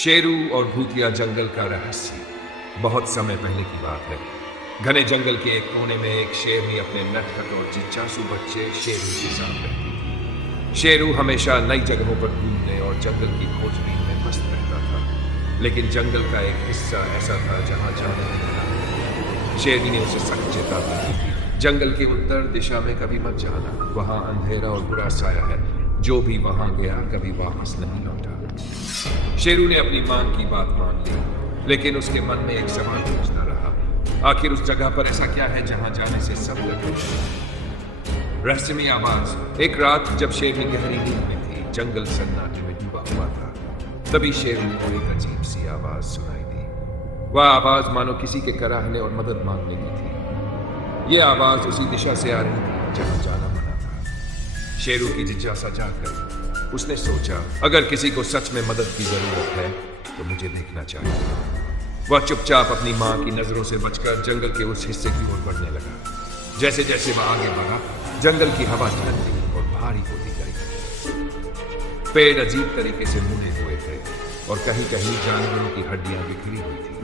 शेरू और भूतिया जंगल का रहस्य। बहुत समय पहले की बात है। घने जंगल के एक कोने में एक शेरनी अपने नटखट और जिज्ञासु बच्चे शेरू के साथ रहती थी। शेरू हमेशा नई जगहों पर घूमने और जंगल की खोजबीन में मस्त रहता था, लेकिन जंगल का एक हिस्सा ऐसा था जहां जाने नहीं मिला। शेरनी ने उसे सख्त चेतावनी दी थी, जंगल की उत्तर दिशा में कभी मत जाना, वहां अंधेरा और बुरा साया है। जो भी वहां गया कभी वापस नहीं लौटा। शेरू ने अपनी मां की बात मान ली, लेकिन उसके मन में एक सवाल पूछता रहा, आखिर उस जगह पर ऐसा क्या है जहां जाने से सब डरते हैं? रहस्यमय आवाज। एक रात जब शेरनी गहरी नींद में थी, जंगल सन्नाटे में डूबा हुआ था, तभी शेरनी को एक अजीब सी आवाज सुनाई दी। वह आवाज मानो किसी के कराहने और मदद मांगने की थी। यह आवाज उसी दिशा से आ रही थी जहां जाना मना था। शेरू की जिज्ञासा जाग गई। उसने सोचा, अगर किसी को सच में मदद की जरूरत है तो मुझे देखना चाहिए। वह चुपचाप अपनी मां की नजरों से बचकर जंगल के उस हिस्से की ओर बढ़ने लगा। जैसे जैसे वह आगे बढ़ा, जंगल की हवा ठंडी और भारी होती गई। पेड़ अजीब तरीके से मुड़े हुए थे और कहीं कहीं जानवरों की हड्डियां बिखरी हुई थी।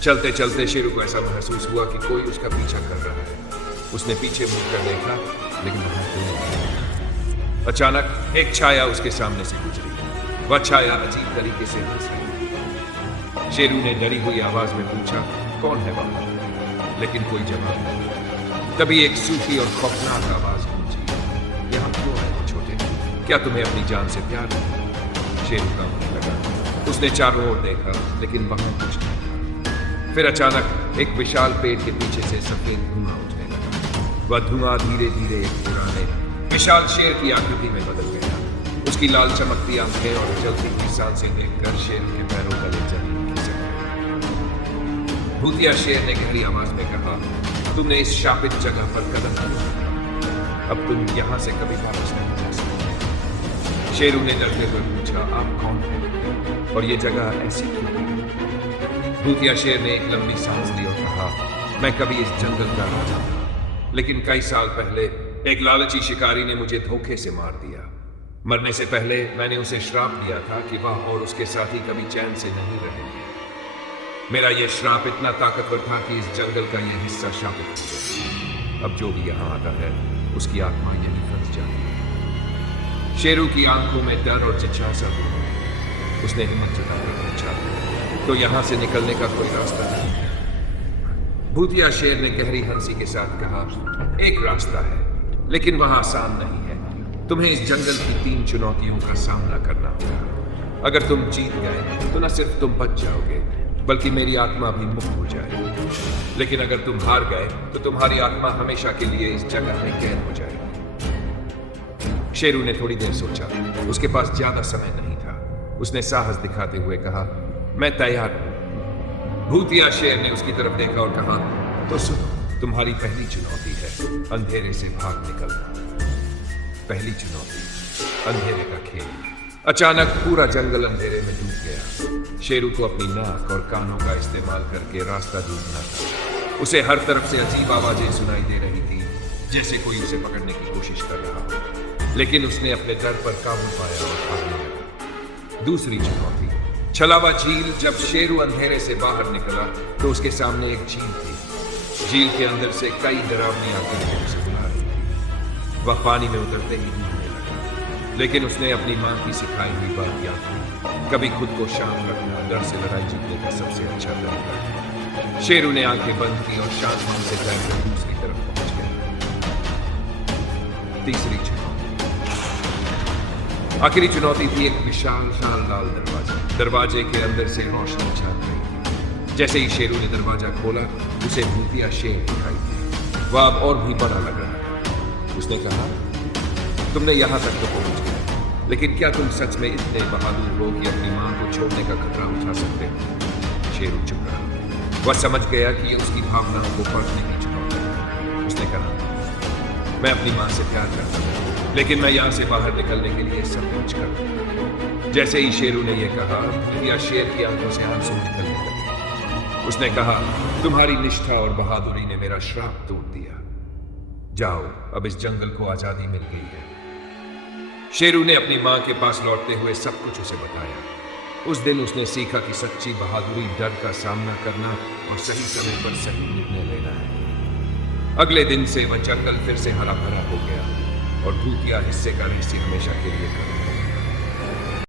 चलते चलते शेरू को ऐसा महसूस हुआ कि कोई उसका पीछा कर रहा है। उसने पीछे मुड़कर देखा, लेकिन वहां कोई नहीं। अचानक एक छाया उसके सामने से गुजरी। वह छाया अजीब तरीके से हंस रही थी। शेरू ने डरी हुई आवाज में पूछा, कौन है वहां? लेकिन कोई जवाब नहीं। तभी एक सूखी और खौफनाक आवाज गूंजी, यहां क्यों आए हो छोटे? क्या तुम्हें अपनी जान से प्यार नहीं? शेरू कांपने लगा। उसने चारों ओर देखा, लेकिन वहां कुछ नहीं। फिर अचानक एक विशाल पेड़ के पीछे से सफेद धुआं उठने लगा। वह धुआं धीरे धीरे एक पुराने विशाल शेर की आकृति में बदल गया। उसकी लाल चमकती आंखें और चलती हुई सांसें देखकर शेर के पैरों तले जमीन खिसक गई। भूतिया शेर ने गहरी आवाज में कहा, तुमने इस शापित जगह पर कदम क्यों रखा? अब तुम यहां से कभी वापस नहीं जा सकते। शेरू ने डरते हुए पूछा, आप कौन हैं और ये जगह ऐसी क्यों है? भूतिया शेर ने एक लंबी सांस ली और कहा, मैं कभी इस जंगल का राजा था, लेकिन कई साल पहले एक लालची शिकारी ने मुझे धोखे से मार दिया। मरने से पहले मैंने उसे श्राप दिया था कि वह और उसके साथी कभी चैन से नहीं रहेंगे। मेरा यह श्राप इतना ताकतवर था कि इस जंगल का यह हिस्सा शापित हो गया। अब जो भी यहाँ आता है उसकी आत्मा यहीं फंस जाती है। शेरू की आंखों में डर और जिज्ञासा हो गई। उसने हिम्मत जुटाकर पूछा, तो यहां से निकलने का कोई रास्ता नहीं? भूतिया शेर ने गहरी हंसी के साथ कहा, एक रास्ता है, लेकिन वह आसान नहीं है। तुम्हें इस जंगल की 3 चुनौतियों का सामना करना होगा। अगर तुम जीत गए तो न सिर्फ तुम बच जाओगे, बल्कि मेरी आत्मा भी मुक्त हो जाएगी। लेकिन अगर तुम हार गए तो तुम्हारी आत्मा हमेशा के लिए इस जगह में कैद हो जाएगी। शेरू ने थोड़ी देर सोचा। उसके पास ज्यादा समय नहीं था। उसने साहस दिखाते हुए कहा, मैं तैयार हूं। भूतिया शेर ने उसकी तरफ देखा और कहा, तो सुनो, तुम्हारी पहली चुनौती है अंधेरे से भाग निकलना। पहली चुनौती, अंधेरे का खेल। अचानक पूरा जंगल अंधेरे में डूब गया। शेरू को अपनी नाक और कानों का इस्तेमाल करके रास्ता ढूंढना था। उसे हर तरफ से अजीब आवाजें सुनाई दे रही थी, जैसे कोई उसे पकड़ने की कोशिश कर रहा हो। लेकिन उसने अपने डर पर काबू पाया और भागने लगा। दूसरी चुनौती, छलावा झील। जब शेरू अंधेरे से बाहर निकला तो उसके सामने एक झील थी। झील के अंदर से कई डरावनी आकृतियां उसे बुला रही थी। वह पानी में उतरते ही डूबने लगा, लेकिन उसने अपनी मां की सिखाई हुई बात याद की, कभी खुद को शांत रखना डर से लड़ाई जीतने का सबसे अच्छा तरीका है। शेरू ने आंखें बंद की और शांत मन से जाकर दूसरी तरफ पहुंच गया। तीसरी चुनौती, आखिरी चुनौती थी एक विशाल लाल दरवाजा। दरवाजे के अंदर से रोशनी झांक रही। जैसे ही शेरू ने दरवाजा खोला, उसे भूतिया शेर दिखाई दिया। वह अब और भी बड़ा लग रहा था। उसने कहा, तुमने यहां तक तो पहुंच गए, लेकिन क्या तुम सच में इतने बहादुर हो कि अपनी मां को छोड़ने का खतरा उठा सकते हो? शेरू चुप रहा। वह समझ गया कि यह उसकी भावनाओं को परखने की चुनौती है। उसने कहा, मैं अपनी मां से प्यार करता हूं, लेकिन मैं यहां से बाहर निकलने के लिए सब कुछ करूंगा। जैसे ही शेरू ने यह कहा, भूतिया शेर की आंखों से आंसू निकलने लगे। उसने कहा, तुम्हारी निष्ठा और बहादुरी ने मेरा श्राप तोड़ दिया। जाओ, अब इस जंगल को आजादी मिल गई है। शेरू ने अपनी मां के पास लौटते हुए सब कुछ उसे बताया। उस दिन उसने सीखा कि सच्ची बहादुरी डर का सामना करना और सही समय पर सही निर्णय लेना है। अगले दिन से वह जंगल फिर से हरा भरा हो गया और भूतिया हिस्से का रहस्य हमेशा के लिए खत्म।